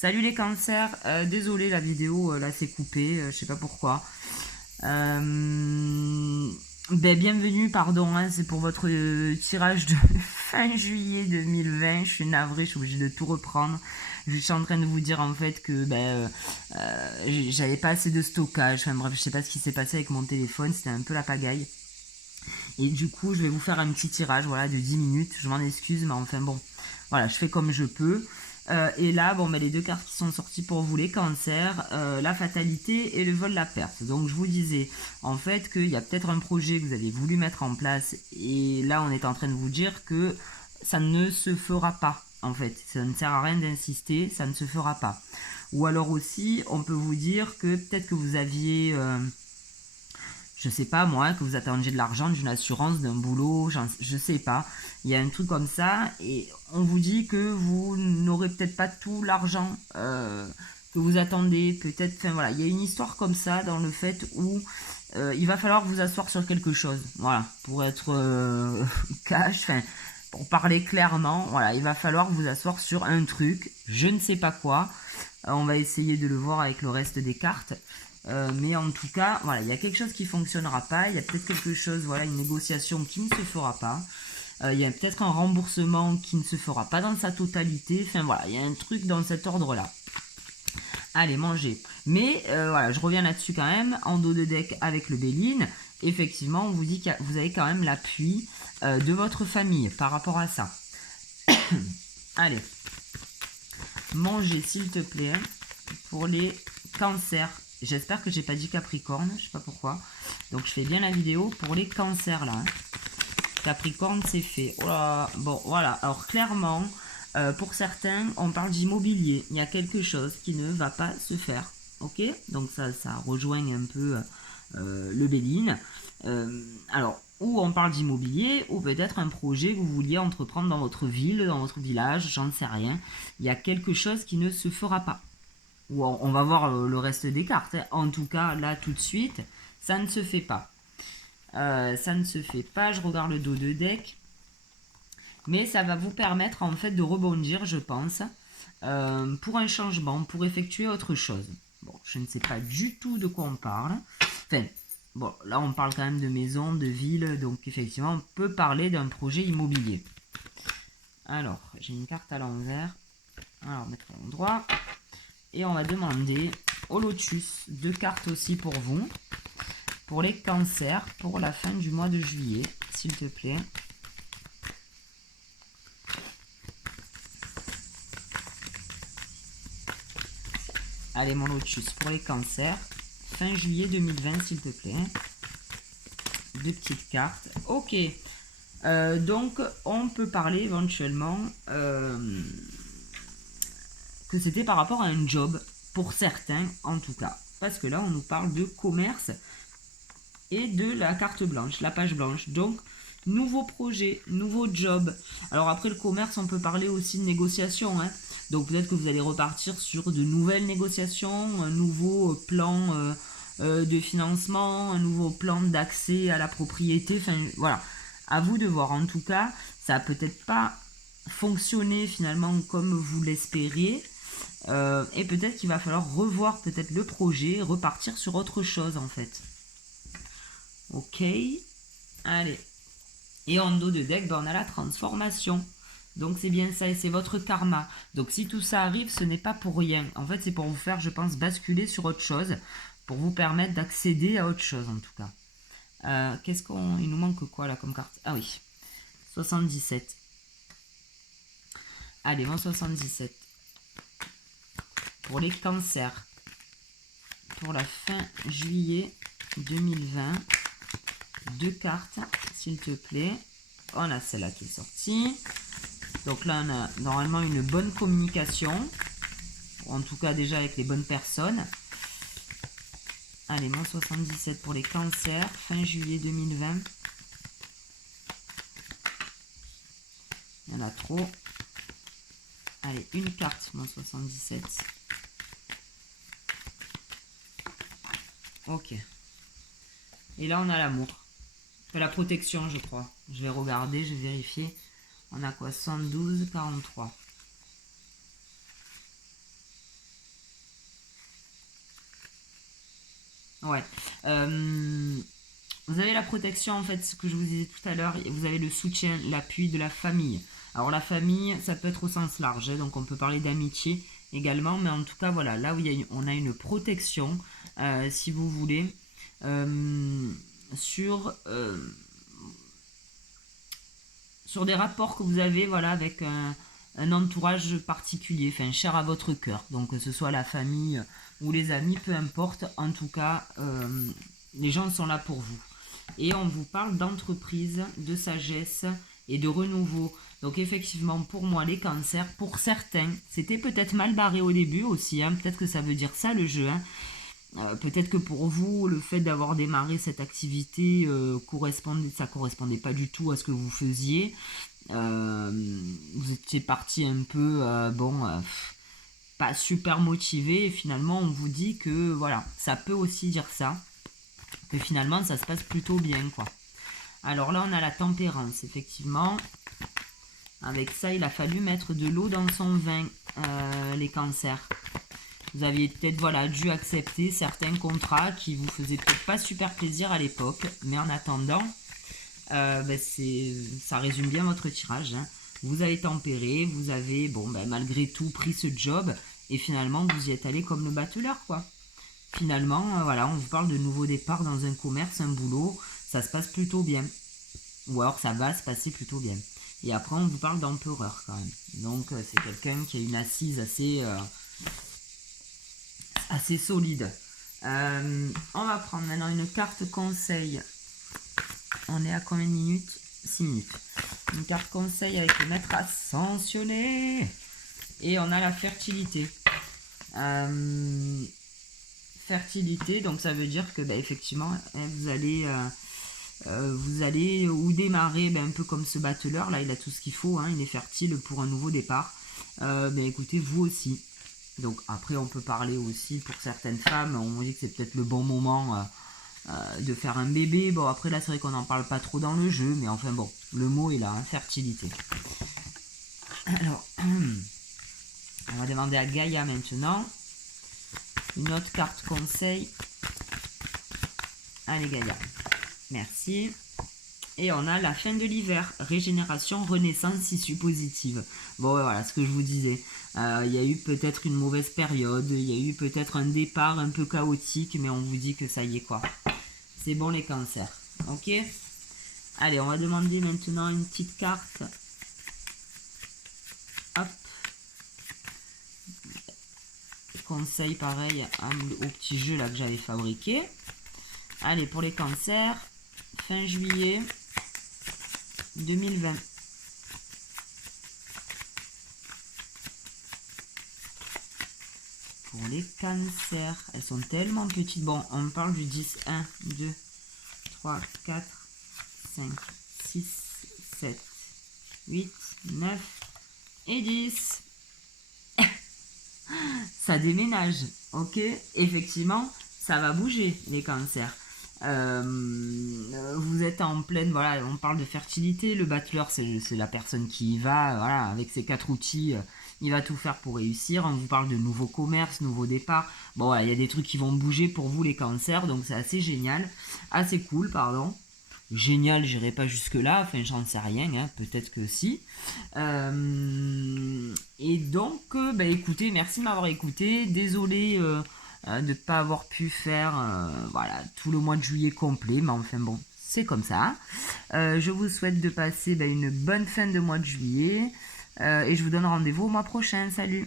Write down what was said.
Salut les cancers, désolé la vidéo là c'est coupé, je sais pas pourquoi. Bienvenue, pardon, hein, c'est pour votre tirage de fin juillet 2020. Je suis navrée, je suis obligée de tout reprendre. Je suis en train de vous dire en fait que j'avais pas assez de stockage. Enfin bref, je sais pas ce qui s'est passé avec mon téléphone, c'était un peu la pagaille. Et du coup, je vais vous faire un petit tirage voilà, de 10 minutes. Je m'en excuse, mais enfin bon, voilà, je fais comme je peux. Et là, bon, les deux cartes qui sont sorties pour vous, les cancers, la fatalité et le vol de la perte. Donc je vous disais en fait qu'il y a peut-être un projet que vous avez voulu mettre en place et là on est en train de vous dire que ça ne se fera pas. En fait, ça ne sert à rien d'insister, ça ne se fera pas. Ou alors aussi, on peut vous dire que peut-être que vous aviez je sais pas moi, que vous attendiez de l'argent, d'une assurance, d'un boulot, je sais pas. Il y a un truc comme ça et on vous dit que vous n'aurez peut-être pas tout l'argent que vous attendez. Peut-être, enfin voilà, il y a une histoire comme ça dans le fait où il va falloir vous asseoir sur quelque chose. Voilà, pour être cash, enfin pour parler clairement, voilà, il va falloir vous asseoir sur un truc, je ne sais pas quoi. On va essayer de le voir avec le reste des cartes. Mais en tout cas, voilà, il y a quelque chose qui ne fonctionnera pas. Il y a peut-être quelque chose, voilà, une négociation qui ne se fera pas. Il y a peut-être un remboursement qui ne se fera pas dans sa totalité. Enfin voilà, il y a un truc dans cet ordre-là. Allez, mangez. Mais voilà, je reviens là-dessus quand même. En dos de deck avec le Béline, effectivement, on vous dit que vous avez quand même l'appui de votre famille par rapport à ça. Allez, mangez s'il te plaît pour les cancers. J'espère que j'ai pas dit Capricorne, je sais pas pourquoi. Donc je fais bien la vidéo pour les cancers là. Capricorne, c'est fait. Oh là, bon, voilà. Alors clairement, pour certains, on parle d'immobilier. Il y a quelque chose qui ne va pas se faire. Ok. Donc ça rejoint un peu le Béline. Alors, ou on parle d'immobilier, ou peut-être un projet que vous vouliez entreprendre dans votre ville, dans votre village, j'en sais rien. Il y a quelque chose qui ne se fera pas. Ou on va voir le reste des cartes. Hein. En tout cas, là, tout de suite, ça ne se fait pas. Ça ne se fait pas. Je regarde le dos de deck. Mais ça va vous permettre, en fait, de rebondir, je pense, pour un changement, pour effectuer autre chose. Bon, je ne sais pas du tout de quoi on parle. Enfin, bon, là, on parle quand même de maison, de ville. Donc, effectivement, on peut parler d'un projet immobilier. Alors, j'ai une carte à l'envers. Alors, mettre à l'endroit. Et on va demander au lotus 2 cartes aussi pour vous. Pour les cancers, pour la fin du mois de juillet, s'il te plaît. Allez, mon lotus, pour les cancers, fin juillet 2020, s'il te plaît. 2 petites cartes. Ok. Donc, on peut parler éventuellement que c'était par rapport à un job, pour certains en tout cas. Parce que là, on nous parle de commerce et de la carte blanche, la page blanche. Donc, nouveau projet, nouveau job. Alors après le commerce, on peut parler aussi de négociation. Hein. Donc peut-être que vous allez repartir sur de nouvelles négociations, un nouveau plan de financement, un nouveau plan d'accès à la propriété. Enfin voilà, à vous de voir. En tout cas, ça a peut-être pas fonctionné finalement comme vous l'espériez. Et peut-être qu'il va falloir revoir peut-être le projet, repartir sur autre chose en fait. Ok, allez. Et en dos de deck, on a la transformation. Donc c'est bien ça et c'est votre karma. Donc si tout ça arrive, ce n'est pas pour rien. En fait, c'est pour vous faire, je pense, basculer sur autre chose. Pour vous permettre d'accéder à autre chose en tout cas. Qu'est-ce qu'on... Il nous manque quoi là comme carte? Ah oui, 77. Allez, mon 77. Pour les cancers. Pour la fin juillet 2020. 2 cartes, s'il te plaît. On a celle-là qui est sortie. Donc là, on a normalement une bonne communication. En tout cas, déjà avec les bonnes personnes. Allez, mon 77 pour les cancers, fin juillet 2020. Il y en a trop. Allez, une carte, mon 77. Ok. Et là, on a l'amour. La protection, je crois. Je vais regarder, je vais vérifier. On a quoi? 72, 43. Ouais. Vous avez la protection, en fait, ce que je vous disais tout à l'heure, vous avez le soutien, l'appui de la famille. Alors la famille, ça peut être au sens large, hein, donc on peut parler d'amitié également, mais en tout cas, voilà, là où on a une protection, si vous voulez, euh, sur, euh, sur des rapports que vous avez, voilà, avec un entourage particulier, enfin cher à votre cœur. Donc que ce soit la famille ou les amis, peu importe, en tout cas, les gens sont là pour vous. Et on vous parle d'entreprise, de sagesse et de renouveau. Donc effectivement, pour moi, les cancers, pour certains, c'était peut-être mal barré au début aussi, hein. Peut-être que ça veut dire ça le jeu, hein. Peut-être que pour vous, le fait d'avoir démarré cette activité ça correspondait pas du tout à ce que vous faisiez. Vous étiez parti un peu, pas super motivé, et finalement on vous dit que voilà, ça peut aussi dire ça, que finalement ça se passe plutôt bien, quoi. Alors là, on a la tempérance, effectivement. Avec ça, il a fallu mettre de l'eau dans son vin, les cancers. Vous aviez peut-être voilà, dû accepter certains contrats qui vous faisaient peut-être pas super plaisir à l'époque, mais en attendant, ça résume bien votre tirage, hein. Vous avez tempéré, vous avez malgré tout pris ce job, et finalement vous y êtes allé comme le battleur, quoi. Finalement, voilà, on vous parle de nouveau départ dans un commerce, un boulot, ça se passe plutôt bien. Ou alors ça va se passer plutôt bien. Et après, on vous parle d'empereur quand même. Donc, c'est quelqu'un qui a une assise assez solide. On va prendre maintenant une carte conseil. On est à combien de minutes? 6 minutes. Une carte conseil avec le maître ascensionné. Et on a la fertilité. Fertilité, donc ça veut dire que effectivement, vous allez ou démarrer un peu comme ce battleur. Là, il a tout ce qu'il faut, hein, il est fertile pour un nouveau départ. Écoutez, vous aussi. Donc après, on peut parler aussi pour certaines femmes, on dit que c'est peut-être le bon moment de faire un bébé. Bon, après là, c'est vrai qu'on n'en parle pas trop dans le jeu, mais enfin bon, le mot est là, hein, fertilité. Alors, on va demander à Gaïa maintenant. Une autre carte conseil. Allez Gaïa, merci. Et on a la fin de l'hiver, régénération, renaissance, issue positive. Bon, voilà ce que je vous disais. Il y a eu peut-être une mauvaise période, il y a eu peut-être un départ un peu chaotique, mais on vous dit que ça y est, quoi. C'est bon les cancers. Ok? Allez, on va demander maintenant une petite carte. Hop. Conseil pareil au petit jeu là que j'avais fabriqué. Allez, pour les cancers, fin juillet 2020. Pour les cancers, elles sont tellement petites. Bon, on parle du 10, 1, 2, 3, 4, 5, 6, 7, 8, 9 et 10. Ça déménage, ok? Effectivement, ça va bouger, les cancers. Vous êtes en pleine, voilà, on parle de fertilité, le battleur c'est la personne qui y va, voilà, avec ses 4 outils, il va tout faire pour réussir. On vous parle de nouveaux commerces, nouveaux départs. Bon, voilà, il y a des trucs qui vont bouger pour vous les cancers, donc c'est assez génial, assez cool, pardon. Génial, j'irai pas jusque là, enfin j'en sais rien, hein, peut-être que si. Et donc, écoutez, merci de m'avoir écouté. Désolé de ne pas avoir pu faire voilà, tout le mois de juillet complet, mais enfin bon, c'est comme ça. Je vous souhaite de passer une bonne fin de mois de juillet et je vous donne rendez-vous au mois prochain. Salut!